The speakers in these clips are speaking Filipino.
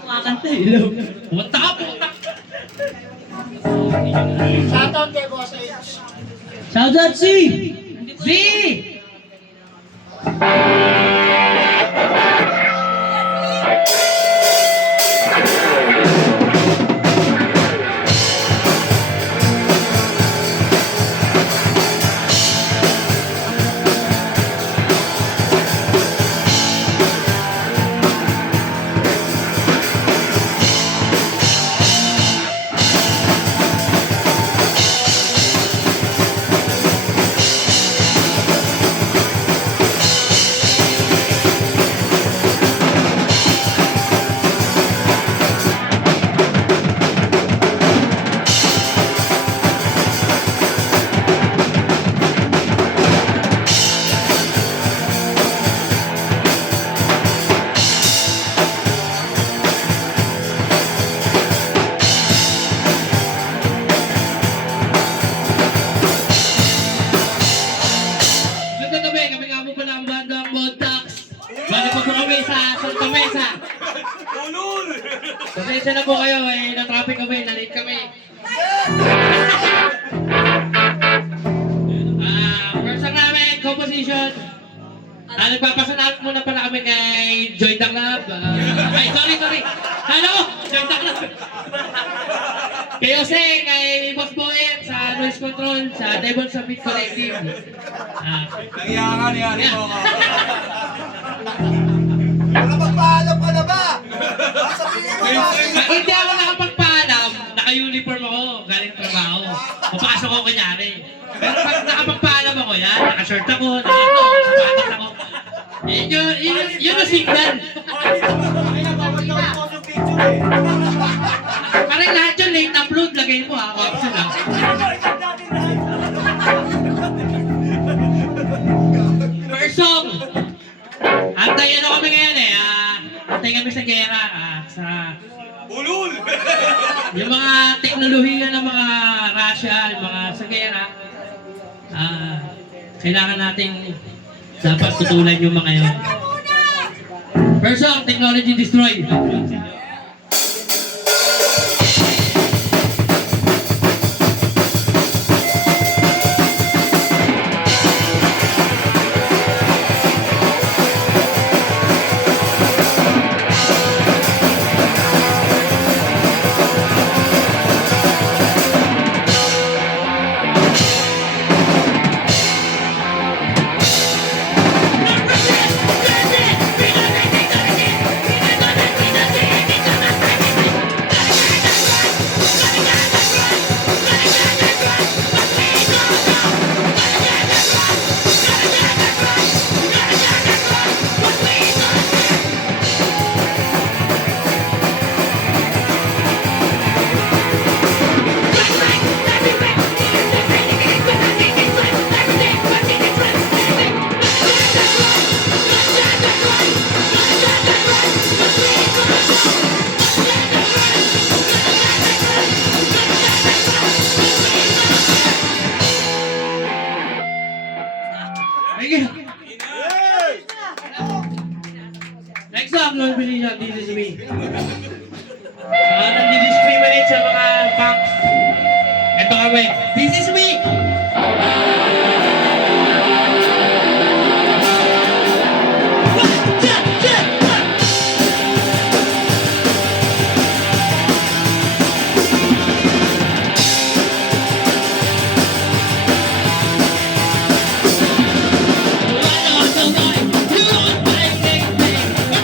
Kumakanta eh. Hello. Pumunta ka, pumunta ka. Shoutout kay Boss H. Shoutout si! Z! Kami nga po pala ang bandang Montax. Bali po kami sa Santa Mesa. Pasensya na po kayo, na-traffic kami, na-late kami. First song namin, composition. Nagpapasanat muna pala kami kay Joy the Club. Sorry. Ano? Joy the Club. Kay Jose, kay Boss Boet, sa Noise Control, sa Devon sa Beat Collective. Nangiyakan yan, Yeah. ito ka. Nakapagpaalam ka na ba? Sabihin mo bakit? Hindi ako nakapagpaalam, naka-uniform ako, galing trabaho. Papasok ako kunyari. Pero pag nakapagpaalam ako yan, naka-short ako, naka-sapatos ako. Yun ang signal. Parang lahat yun, late upload, lagay mo ha, option lang. First song. Antay ano kami ngayon antay kami sa gera, sa Ulul! yung mga teknolohiya ng mga Russia, yung mga sa gera. Kailangan natin dapat tutulan yung mga yun. First song, Technology Destroyed. Next up, non-religion, this is me. Nandidiscriminate sa mga banks. Ito kami, this is me!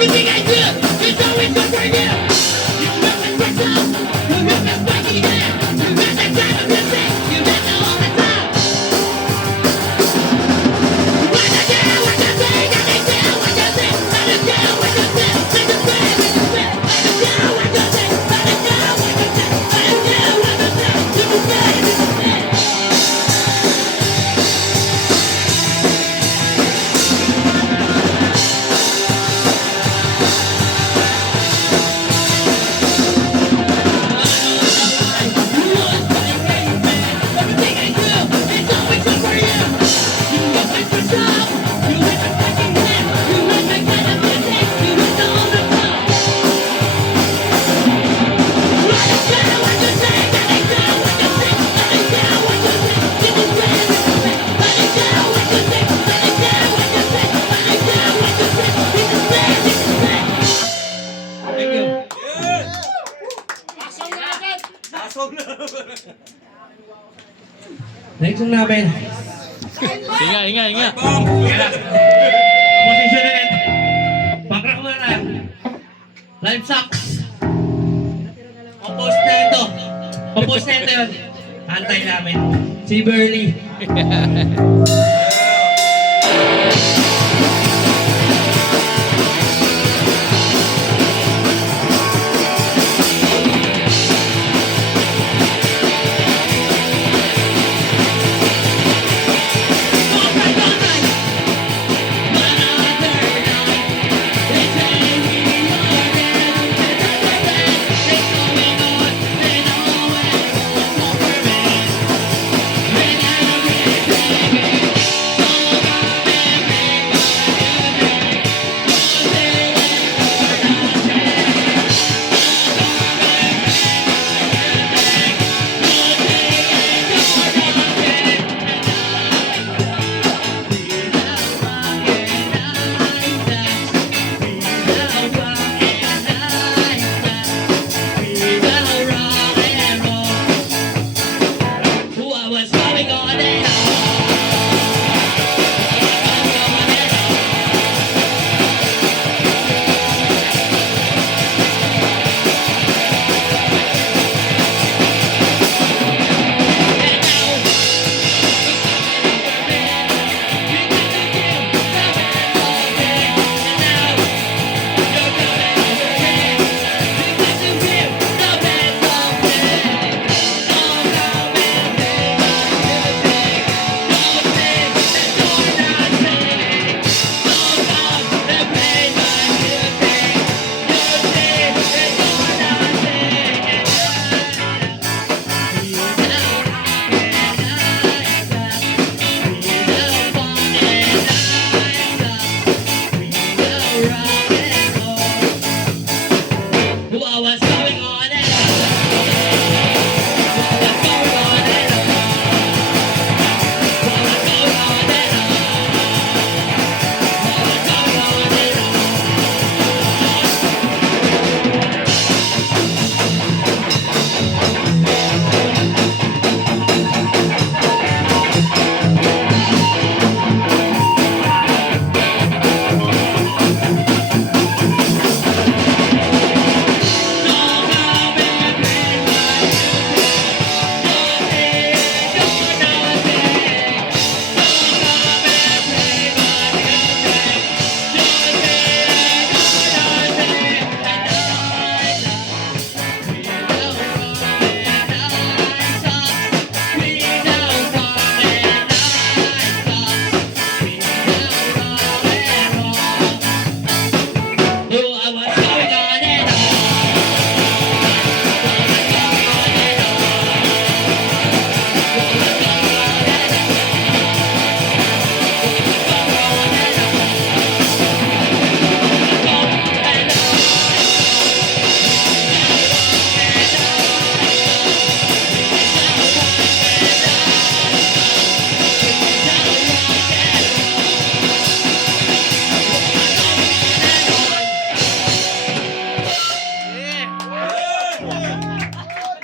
Everything I do is always good for you. You make me personal. You make me spiky down. You make me kind of mistake. You Next song namin. Hinga. Kaya, position ulit. Background muna tayo. Live sucks. Compose na ito. Compose na ito yun. Antay namin. Si Burley.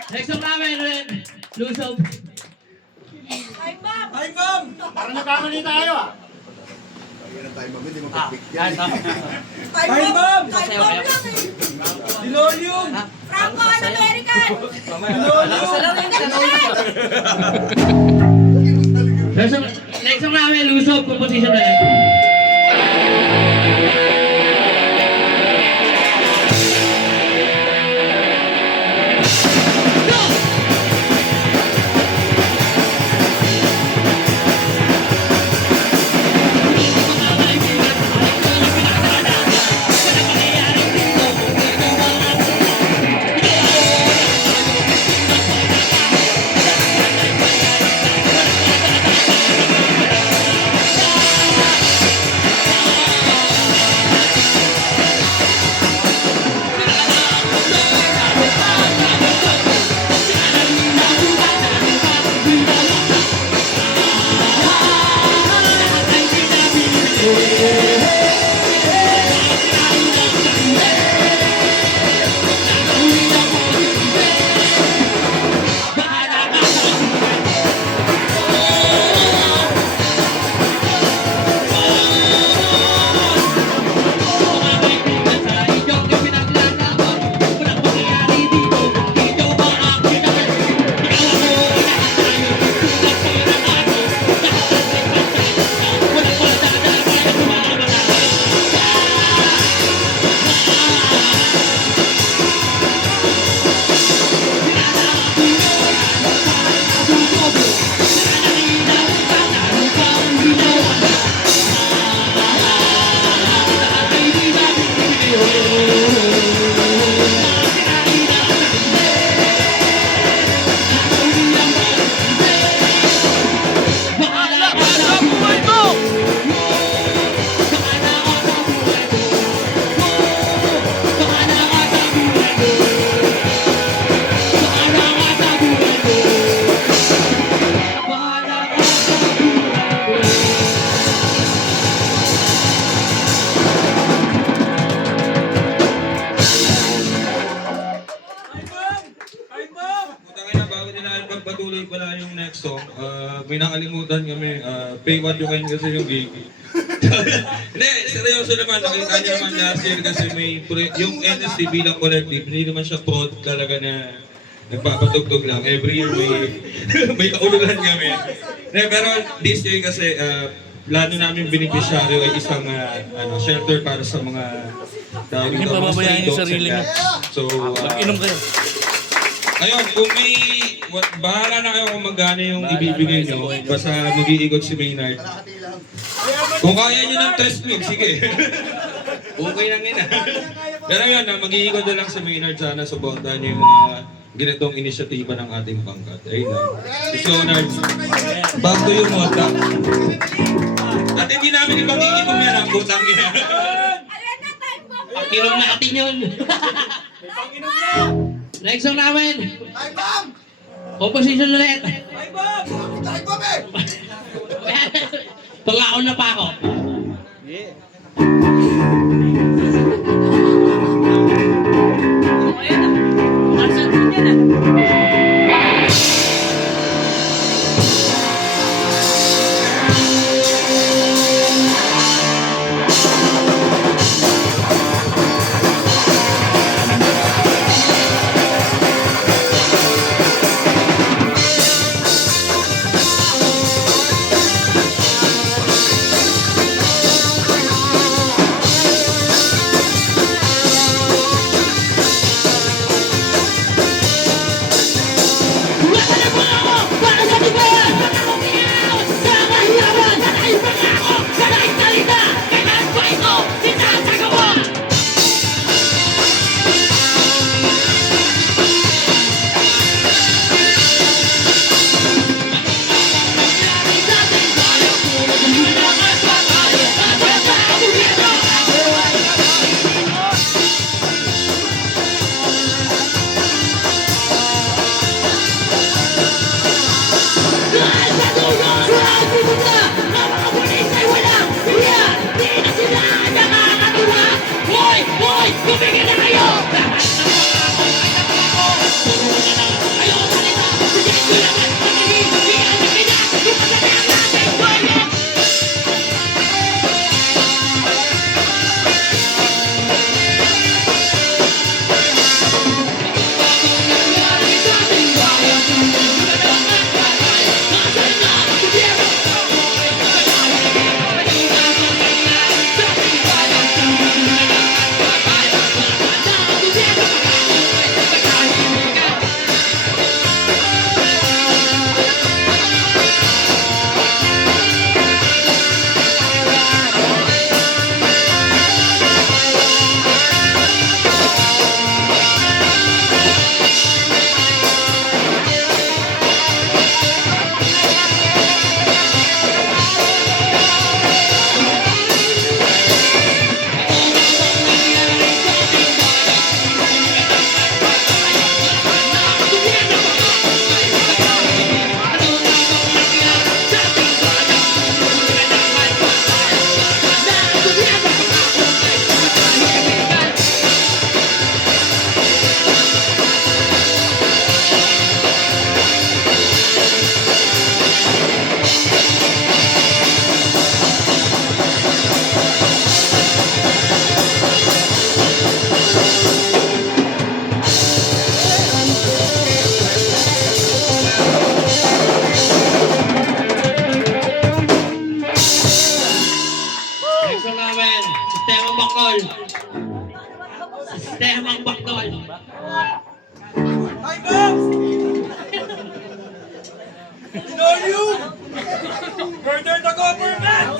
Next song namin ulit. Lusob. Time bomb! Parang nagkamali tayo ah. Ayun ang time bomb, hindi mo pagbigyan. Time bomb! Time bomb lang eh. Dilolium! Franco-American. Next song namin, Lusob. Composition ulit. ituloy pala yung next song. May nakalimutan kami. Pay what you can kasi yung gig. Hindi, seryoso naman. Nakita niyo naman last year kasi yung NST bilang collective, hindi naman siya prod talaga na nagpapatugtog lang. Every year may kaulugan kami. Hindi, pero this year kasi plano namin beneficiaryo ay isang shelter para sa mga tawag Hindi dito, mga pababayaan stray yung dogs sarili and niyo. cats. So, Inom kayo. ayun, kung may, bahala na kayo kung magkano yung ibibigay nyo. Basta mag-iikot si Maynard. Kung kaya nyo ng test week, sige. Okay lang yun. Pero yun, mag-iikot na lang si Maynard. Sana suportahan nyo yung mga ganitong inisyatiba ng ating pangkat. Ayun lang. So, Nard, back to you, Mota. At hindi namin ipag-iinom yan ang butang yan. Ayan na, time bomb. Pakilong natin yun. Next song namin. Time bomb! Composition ulit. Time bomb! Time bomb eh! Pag-aon na pa ako. Next song namin. Sistemang Bakol. Sistemang Bakol. Time bomb! Linoleum! Murder the government!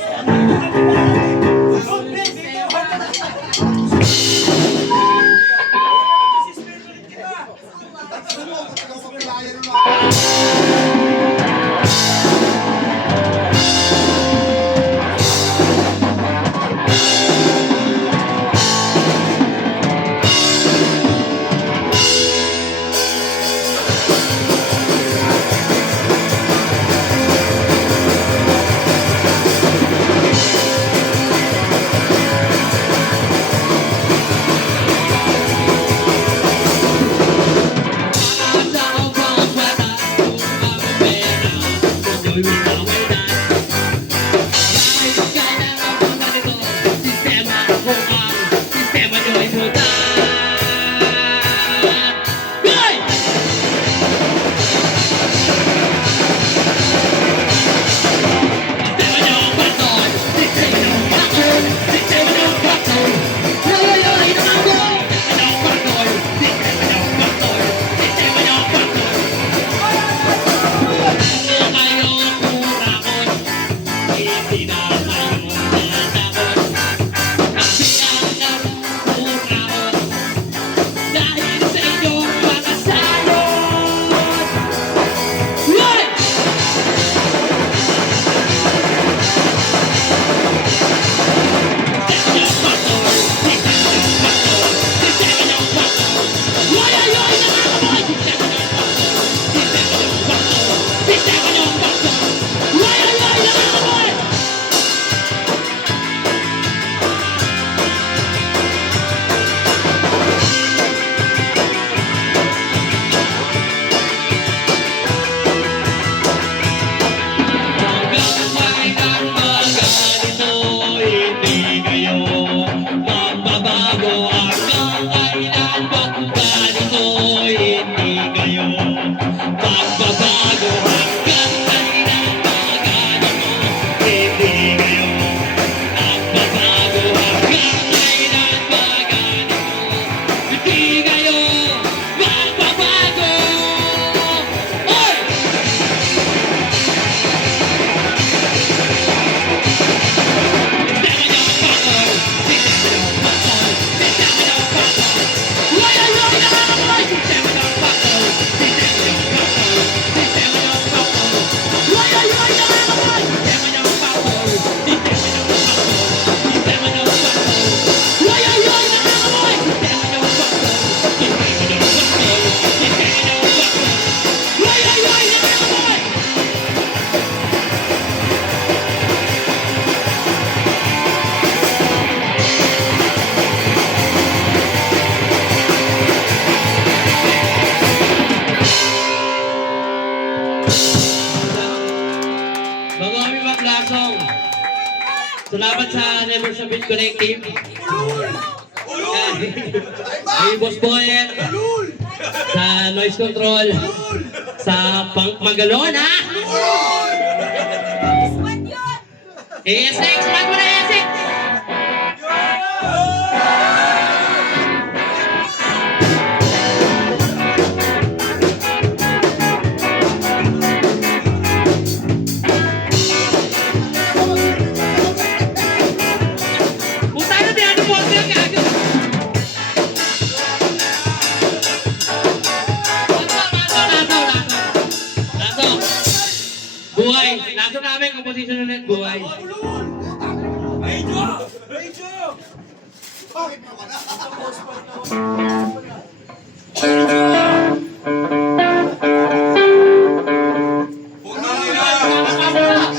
Collective. Kay Boss Boyer. Sa Noise Control. Sa Punk Magalon, ha? Squad yun! ASX, wag mo na ASX! Puta na, di ano po ang gago? Lato. Buhay. Lato namin, composition ulit, buhay. Medyo! Medyo! Bakit mo ka na? Puta nila!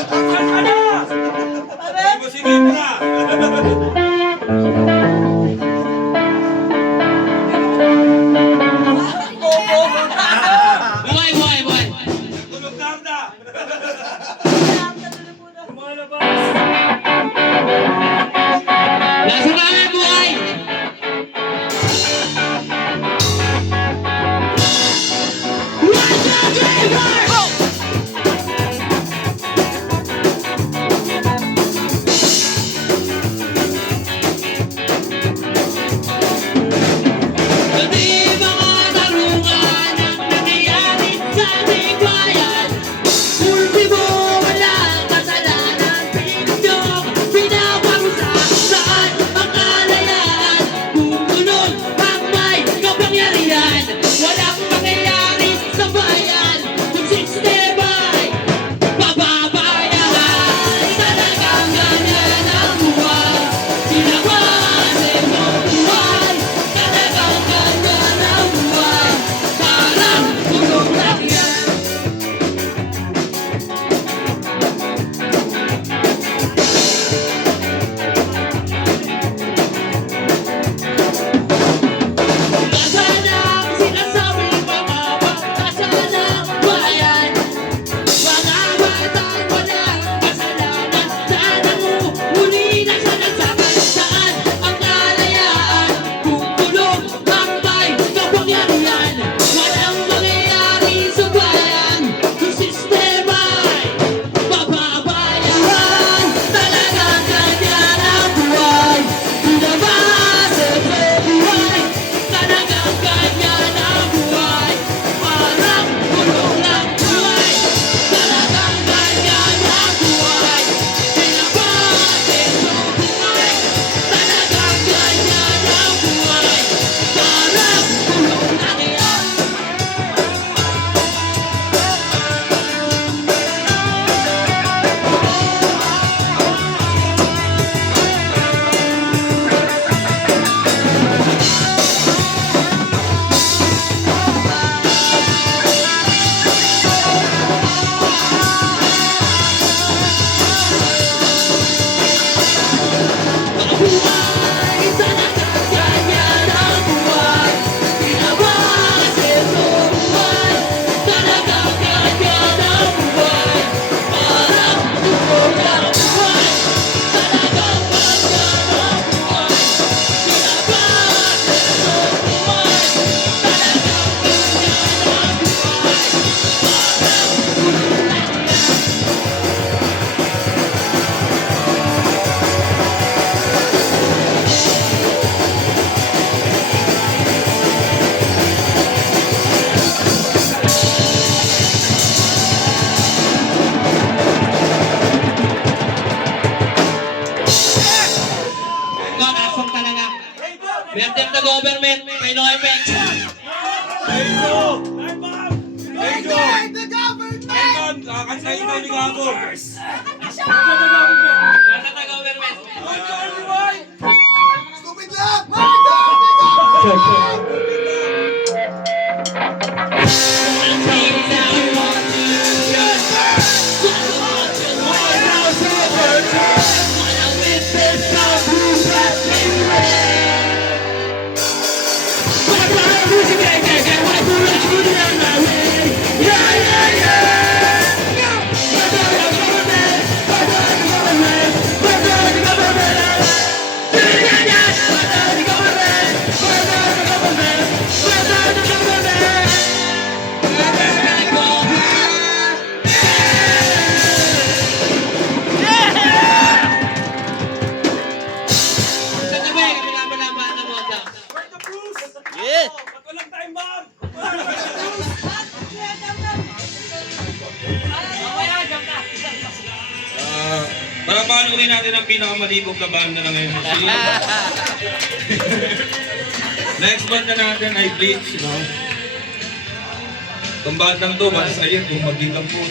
Saan ka na? Hindi mo sinipra! Buhay, buhay, buhay. Tulog na na! Lumalabas! Lato namin, buhay. Pati mga tarungan ang nangyayari sa ating bayan. Ultimo walang kasalanan, pinyong pinaparusahan ang kalayaan. Kung tunod ang may kapangyarihan, walang mangyayari sa bayan. Kung sistema'y pababayaan, talagang ganyan ang buhay. Sinabasin mo buhay, talagang ganyan ang buhay. Parang tulong lang yan. Nasaan ang sinasabing mga batasan ng bayan? Mga batang walang kasalanan, sana huli na sa nagsabantaan ang kalayaan. Kung tulong ang may kapangyarihan, walang mangyayari sa bayan. Kung sistema'y pababayaan, talagang ganyan ang buhay. Pinabase sa buhay, talagang ganyan ang buhay. Parang tulong lang buhay, talagang ganyan ang buhay. Pinabase sa buhay, talagang ganyan ang buhay. Parang tulong lang yan. Buhay, talagang ganyan ang buhay. Pinabase sa buhay, talagang ganyan ang buhay. Parang tulong lang buhay, talagang ganyan ang buhay. Pinabase sa buhay, talagang ganyan ang buhay. Parang tulong lang yan. Ikaw, nasong talaga. Birthday the government, may no effect. Medyo! Medyo! Eman, kakantayin daw ni Gabo! Birthday the government. Medyo, Alibay! Stupid lang! Yeah. umikot na banda na ngayon. Next band na natin ay Bleach, no? Itong bandang to, para sa iyo, kung magiging po.